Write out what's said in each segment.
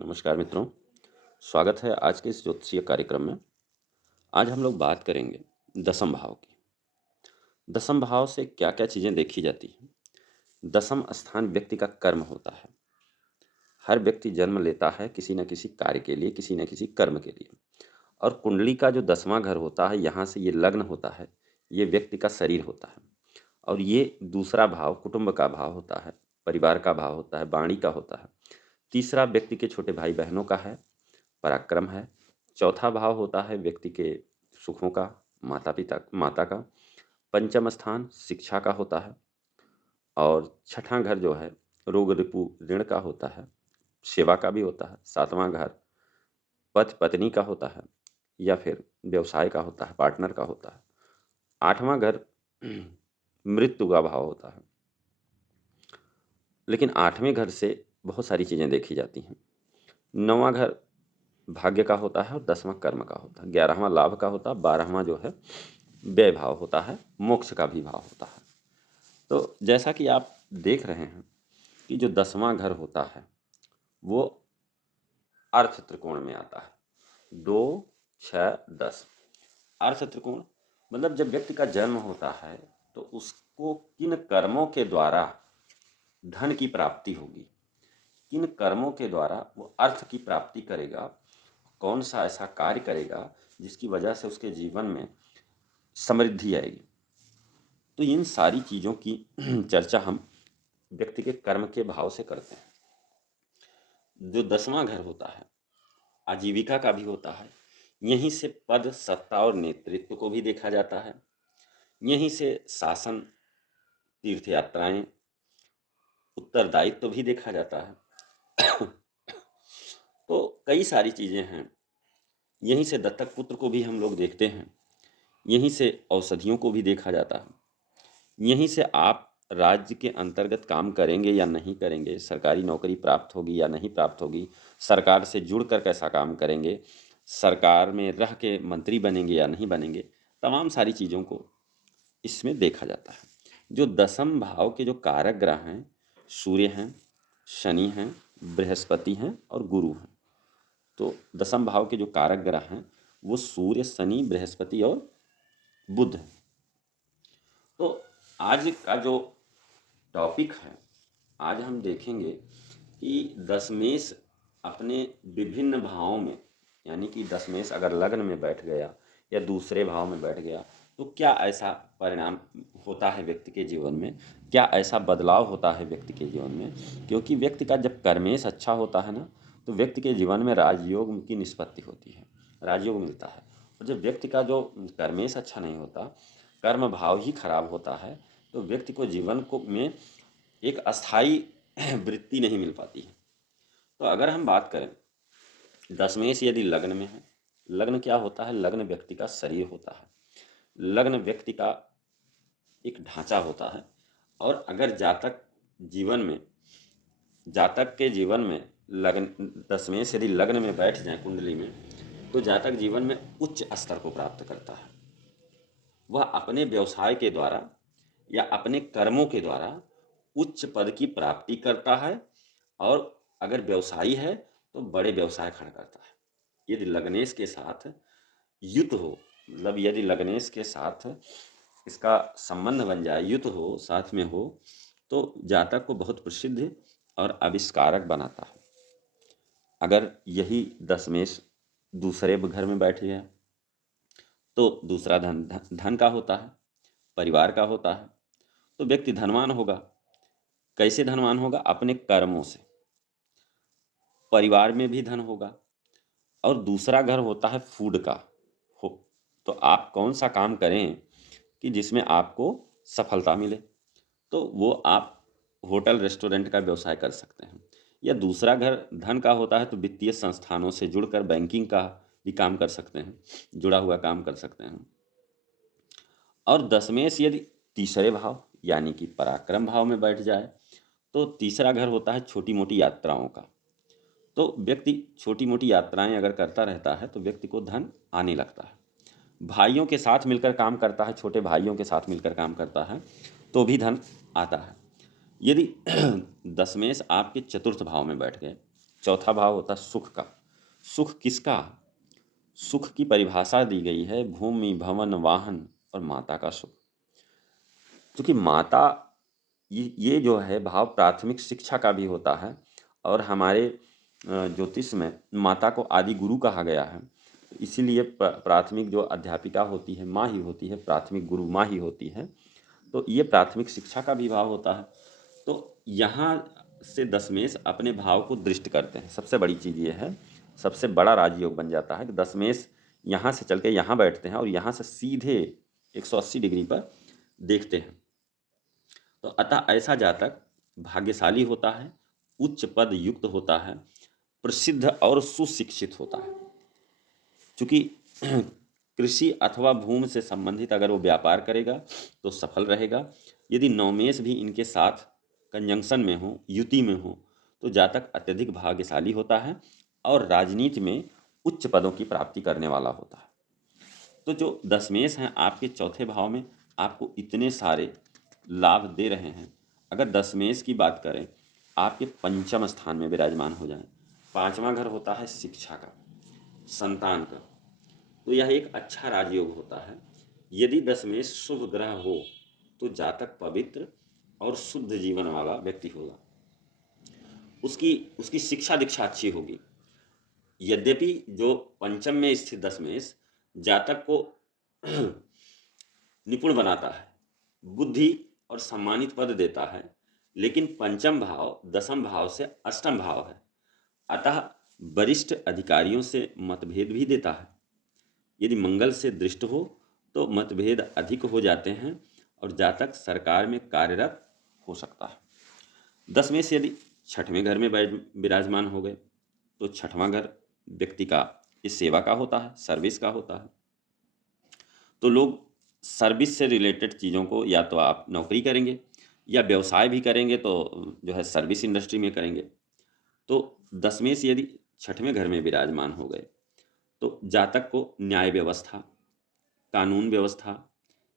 नमस्कार मित्रों, स्वागत है आज के इस ज्योतिषीय कार्यक्रम में। आज हम लोग बात करेंगे दसम भाव की। दसम भाव से क्या-क्या चीज़ें देखी जाती हैं। दसम स्थान व्यक्ति का कर्म होता है। हर व्यक्ति जन्म लेता है किसी न किसी कार्य के लिए, किसी न किसी कर्म के लिए। और कुंडली का जो 10वां घर होता है, यहाँ से ये लग्न होता है, ये व्यक्ति का शरीर होता है। और ये दूसरा भाव कुटुंब का भाव होता है, परिवार का भाव होता है, वाणी का होता है। तीसरा व्यक्ति के छोटे भाई-बहनों का है, पराक्रम है। चौथा भाव होता है व्यक्ति के सुखों का, माता-पिता माता का। पंचम स्थान शिक्षा का होता है और छठा घर जो है रोग रिपु ऋण का होता है, सेवा का भी होता है। सातवां घर पति-पत्नी का होता है या फिर व्यवसाय का होता है, पार्टनर का होता है। आठवां घर मृत्यु का भाव होता है। लेकिन आठवें घर से बहुत सारी चीज़ें देखी जाती हैं। नौवां घर भाग्य का होता है और 10वां कर्म का होता है। 11वां लाभ का होता है, 12वां जो है व्यय भाव होता है, मोक्ष का भी भाव होता है। तो जैसा कि आप देख रहे हैं कि जो 10वां घर होता है वो अर्थ त्रिकोण में आता है। 2, 6, 10 अर्थ त्रिकोण मतलब जब व्यक्ति का जन्म होता है तो उसको किन कर्मों के द्वारा धन की प्राप्ति होगी, किन कर्मों के द्वारा वो अर्थ की प्राप्ति करेगा, कौन सा ऐसा कार्य करेगा जिसकी वजह से उसके जीवन में समृद्धि आएगी। तो इन सारी चीज़ों की चर्चा हम व्यक्ति के कर्म के भाव से करते हैं। जो 10वां घर होता है आजीविका का भी होता है। यहीं से पद, सत्ता और नेतृत्व को भी देखा जाता है। यहीं से शासन, तीर्थ यात्राएं, उत्तरदायित्व तो भी देखा जाता है। तो कई सारी चीज़ें हैं। यहीं से दत्तक पुत्र को भी हम लोग देखते हैं। यहीं से औषधियों को भी देखा जाता है। यहीं से आप राज्य के अंतर्गत काम करेंगे या नहीं करेंगे, सरकारी नौकरी प्राप्त होगी या नहीं प्राप्त होगी, सरकार से जुड़कर कैसा काम करेंगे, सरकार में रह के मंत्री बनेंगे या नहीं बनेंगे, तमाम सारी चीज़ों को इसमें देखा जाता है। जो दसम भाव के जो कारक ग्रह हैं, सूर्य हैं, शनि हैं, बृहस्पति हैं और गुरु हैं। तो दसम भाव के जो कारक ग्रह हैं वो सूर्य, शनि, बृहस्पति और बुध हैं। तो आज का जो टॉपिक है, आज हम देखेंगे कि दशमेश अपने विभिन्न भावों में, यानी कि दशमेश अगर लग्न में बैठ गया या दूसरे भाव में बैठ गया तो क्या ऐसा परिणाम होता है व्यक्ति के जीवन में, क्या ऐसा बदलाव होता है व्यक्ति के जीवन में। क्योंकि व्यक्ति का जब कर्मेश अच्छा होता है ना तो व्यक्ति के जीवन में राजयोग की निष्पत्ति होती है, राजयोग मिलता है। और जब व्यक्ति का जो कर्मेश अच्छा नहीं होता, कर्म भाव ही खराब होता है, तो व्यक्ति को जीवन को में एक अस्थाई वृत्ति नहीं मिल पाती है। तो अगर हम बात करें दशमेश यदि लग्न में है, लग्न क्या होता है, लग्न व्यक्ति का शरीर होता है, लग्न व्यक्ति का एक ढांचा होता है। और अगर जातक के जीवन में लग्न दशमेश यदि लग्न में बैठ जाए कुंडली में, तो जातक जीवन में उच्च स्तर को प्राप्त करता है। वह अपने व्यवसाय के द्वारा या अपने कर्मों के द्वारा उच्च पद की प्राप्ति करता है। और अगर व्यवसायी है तो बड़े व्यवसाय खड़ा करता है। यदि लग्नेश के साथ युत हो, मतलब यदि लग्नेश के साथ इसका संबंध बन जाए, युत हो, साथ में हो, तो जातक को बहुत प्रसिद्ध और आविष्कारक बनाता है। अगर यही दशमेश दूसरे घर में बैठ गया तो दूसरा धन का होता है, परिवार का होता है। तो व्यक्ति धनवान होगा। कैसे धनवान होगा? अपने कर्मों से। परिवार में भी धन होगा। और दूसरा घर होता है फूड का हो, तो आप कौन सा काम करें कि जिसमें आपको सफलता मिले, तो वो आप होटल रेस्टोरेंट का व्यवसाय कर सकते हैं। या दूसरा घर धन का होता है तो वित्तीय संस्थानों से जुड़कर बैंकिंग का भी काम कर सकते हैं, जुड़ा हुआ काम कर सकते हैं। और दशमेश यदि तीसरे भाव यानी कि पराक्रम भाव में बैठ जाए तो तीसरा घर होता है छोटी मोटी यात्राओं का। तो व्यक्ति छोटी मोटी यात्राएं अगर करता रहता है तो व्यक्ति को धन आने लगता है। भाइयों के साथ मिलकर काम करता है, छोटे भाइयों के साथ मिलकर काम करता है तो भी धन आता है। यदि दशमेश आपके चतुर्थ भाव में बैठ गए चौथा भाव होता है सुख का। सुख किसका? सुख की परिभाषा दी गई है भूमि, भवन, वाहन और माता का सुख। क्योंकि माता, ये जो है भाव प्राथमिक शिक्षा का भी होता है, और हमारे ज्योतिष में माता को आदि गुरु कहा गया है। इसीलिए प्राथमिक जो अध्यापिका होती है माँ ही होती है, प्राथमिक गुरु माँ ही होती है। तो ये प्राथमिक शिक्षा का भी भाव होता है। तो यहाँ से दशमेश अपने भाव को दृष्ट करते हैं। सबसे बड़ी चीज़ ये है, सबसे बड़ा राजयोग बन जाता है कि दशमेश यहाँ से चल के यहाँ बैठते हैं और यहाँ से सीधे 180 डिग्री पर देखते हैं। तो अतः ऐसा जातक भाग्यशाली होता है, उच्च पद युक्त होता है, प्रसिद्ध और सुशिक्षित होता है। चूँकि कृषि अथवा भूमि से संबंधित अगर वो व्यापार करेगा तो सफल रहेगा। यदि नवमेश भी इनके साथ कंजंक्शन में हो, युति में हो, तो जातक अत्यधिक भाग्यशाली होता है और राजनीति में उच्च पदों की प्राप्ति करने वाला होता है। तो जो दशमेश हैं आपके चौथे भाव में आपको इतने सारे लाभ दे रहे हैं। अगर दशमेश की बात करें, आपके पंचम स्थान में विराजमान हो जाएं, पांचवा घर होता है शिक्षा का, संतान का, तो यह एक अच्छा राजयोग होता है। यदि दशमेश शुभ ग्रह हो तो जातक पवित्र और शुद्ध जीवन वाला व्यक्ति होगा। उसकी उसकी शिक्षा दीक्षा अच्छी होगी। यद्यपि जो पंचम में स्थित दशमेश जातक को निपुण बनाता है, बुद्धि और सम्मानित पद देता है, लेकिन पंचम भाव दसम भाव से अष्टम भाव है, अतः वरिष्ठ अधिकारियों से मतभेद भी देता है। यदि मंगल से दृष्ट हो तो मतभेद अधिक हो जाते हैं और जातक सरकार में कार्यरत हो सकता है। दसवें से यदि छठवें घर में विराजमान हो गए तो छठवां घर व्यक्ति का इस सेवा का होता है, सर्विस का होता है। तो लोग सर्विस से रिलेटेड चीज़ों को या तो आप नौकरी करेंगे या व्यवसाय भी करेंगे, तो जो है सर्विस इंडस्ट्री में करेंगे। तो दसवें से यदि छठवें घर में विराजमान हो गए तो जातक को न्याय व्यवस्था, कानून व्यवस्था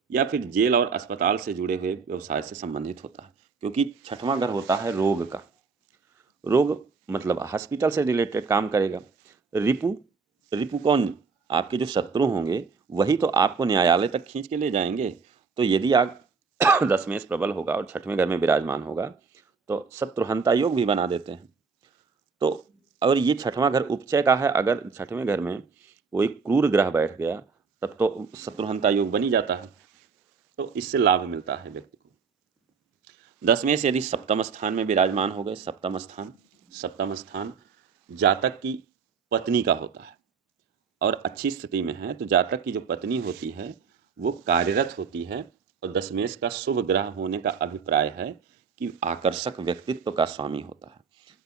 या फिर जेल और अस्पताल से जुड़े हुए व्यवसाय से संबंधित होता है। क्योंकि छठवां घर होता है रोग का। रोग मतलब हॉस्पिटल से रिलेटेड काम करेगा। रिपु, रिपु कौन? आपके जो शत्रु होंगे वही तो आपको न्यायालय तक खींच के ले जाएंगे। तो यदि आप दशमेश प्रबल होगा और छठवें घर में विराजमान होगा तो शत्रुहंता योग भी बना देते हैं। तो और ये छठवां घर उपचय का है, अगर छठवें घर में कोई क्रूर ग्रह बैठ गया तब तो शत्रुहंता योग बनी जाता है। तो इससे लाभ मिलता है व्यक्ति को। दसवें से यदि सप्तम स्थान में विराजमान हो गए, सप्तम स्थान जातक की पत्नी का होता है और अच्छी स्थिति में है तो जातक की जो पत्नी होती है वो कार्यरत होती है। और दशमेश का शुभ ग्रह होने का अभिप्राय है कि आकर्षक व्यक्तित्व का स्वामी होता है,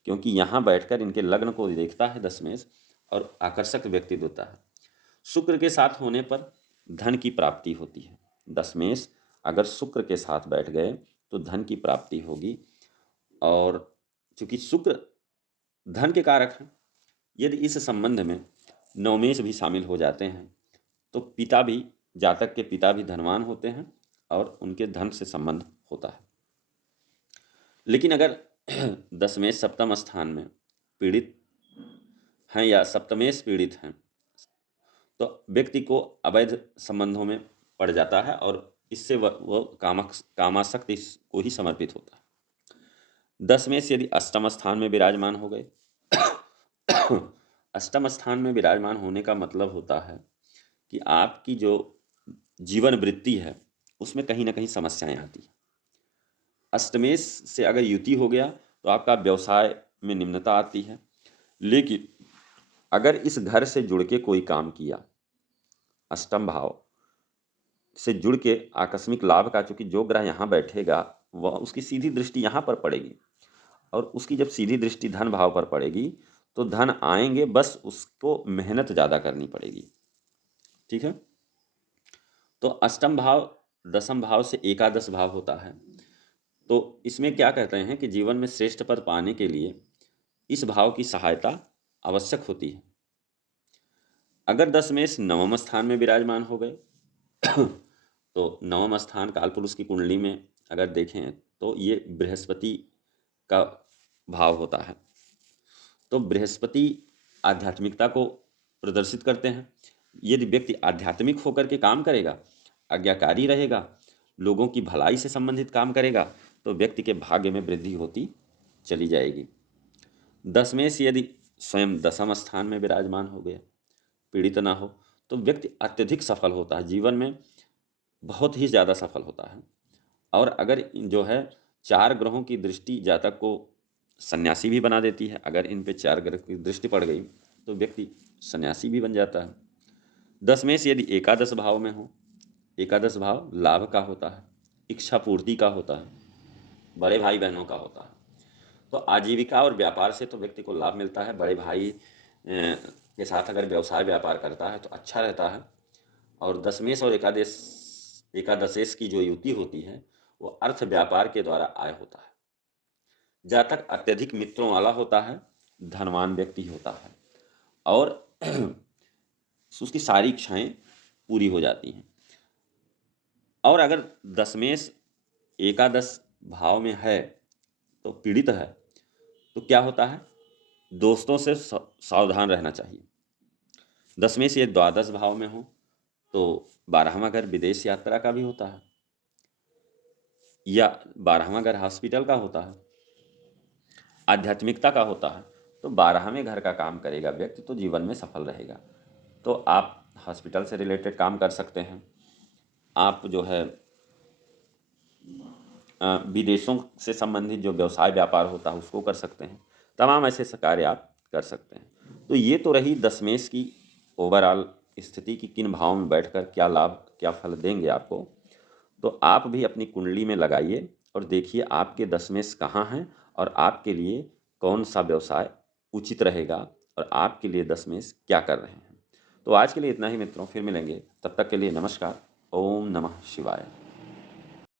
क्योंकि यहाँ बैठकर इनके लग्न को देखता है दशमेश और आकर्षक व्यक्तित्व होता है। शुक्र के साथ होने पर धन की प्राप्ति होती है। दशमेश अगर शुक्र के साथ बैठ गए तो धन की प्राप्ति होगी। और चूंकि शुक्र धन के कारक हैं, यदि इस संबंध में नवमेश भी शामिल हो जाते हैं तो पिता भी, जातक के पिता भी धनवान होते हैं और उनके धन से संबंध होता है। लेकिन अगर दशमेश सप्तम स्थान में पीड़ित हैं या सप्तमेश पीड़ित हैं तो व्यक्ति को अवैध संबंधों में पड़ जाता है और इससे वह कामासक्ति को ही समर्पित होता है। दशमेश यदि अष्टम स्थान में विराजमान हो गए अष्टम स्थान में विराजमान होने का मतलब होता है कि आपकी जो जीवन वृत्ति है उसमें कहीं ना कहीं समस्याएं आती हैं। अष्टमेश से अगर युति हो गया तो आपका व्यवसाय में निम्नता आती है। लेकिन अगर इस घर से जुड़ के कोई काम किया, अष्टम भाव से जुड़ के आकस्मिक लाभ का, चूंकि जो ग्रह यहाँ बैठेगा वह उसकी सीधी दृष्टि यहाँ पर पड़ेगी और उसकी जब सीधी दृष्टि धन भाव पर पड़ेगी तो धन आएंगे, बस उसको मेहनत ज़्यादा करनी पड़ेगी। ठीक है। तो अष्टम भाव दसम भाव से एकादश भाव होता है। तो इसमें क्या कहते हैं कि जीवन में श्रेष्ठ पद पाने के लिए इस भाव की सहायता आवश्यक होती है। अगर दशमेश नवम स्थान में विराजमान हो गए तो नवम स्थान कालपुरुष की कुंडली में अगर देखें तो ये बृहस्पति का भाव होता है। तो बृहस्पति आध्यात्मिकता को प्रदर्शित करते हैं। यदि व्यक्ति आध्यात्मिक होकर के काम करेगा, आज्ञाकारी रहेगा, लोगों की भलाई से संबंधित काम करेगा, तो व्यक्ति के भाग्य में वृद्धि होती चली जाएगी। दशमेश यदि स्वयं दशम स्थान में विराजमान हो गया, पीड़ित ना हो, तो व्यक्ति अत्यधिक सफल होता है, जीवन में बहुत ही ज़्यादा सफल होता है। और अगर जो है 4 ग्रहों की दृष्टि जातक को सन्यासी भी बना देती है, अगर इन पे 4 ग्रह की दृष्टि पड़ गई तो व्यक्ति सन्यासी भी बन जाता है। दशमेश यदि एकादश भाव में हो, एकादश भाव लाभ का होता है, इच्छा पूर्ति का होता है, बड़े भाई बहनों का होता है। तो आजीविका और व्यापार से तो व्यक्ति को लाभ मिलता है। बड़े भाई के साथ अगर व्यवसाय व्यापार करता है तो अच्छा रहता है। और दशमेश और एकादशेश की जो युति होती है वो अर्थ व्यापार के द्वारा आय होता है। जातक अत्यधिक मित्रों वाला होता है, धनवान व्यक्ति होता है और उसकी सारी इच्छाएं पूरी हो जाती हैं। और अगर दशमेश एकादश भाव में है तो पीड़ित है, तो क्या होता है, दोस्तों से सावधान रहना चाहिए। दशमेश ये द्वादश भाव में हो तो 12वां घर विदेश यात्रा का भी होता है, या 12वां घर हॉस्पिटल का होता है, आध्यात्मिकता का होता है। तो 12वें घर का काम करेगा व्यक्ति तो जीवन में सफल रहेगा। तो आप हॉस्पिटल से रिलेटेड काम कर सकते हैं, आप जो है विदेशों से संबंधित जो व्यवसाय व्यापार होता है उसको कर सकते हैं। तमाम ऐसे कार्य आप कर सकते हैं। तो ये तो रही दशमेश की ओवरऑल स्थिति की किन भावों में बैठकर क्या लाभ क्या फल देंगे आपको। तो आप भी अपनी कुंडली में लगाइए और देखिए आपके दशमेश कहाँ हैं और आपके लिए कौन सा व्यवसाय उचित रहेगा और आपके लिए दशमेश क्या कर रहे हैं। तो आज के लिए इतना ही मित्रों, फिर मिलेंगे, तब तक के लिए नमस्कार। ओम नमः शिवाय।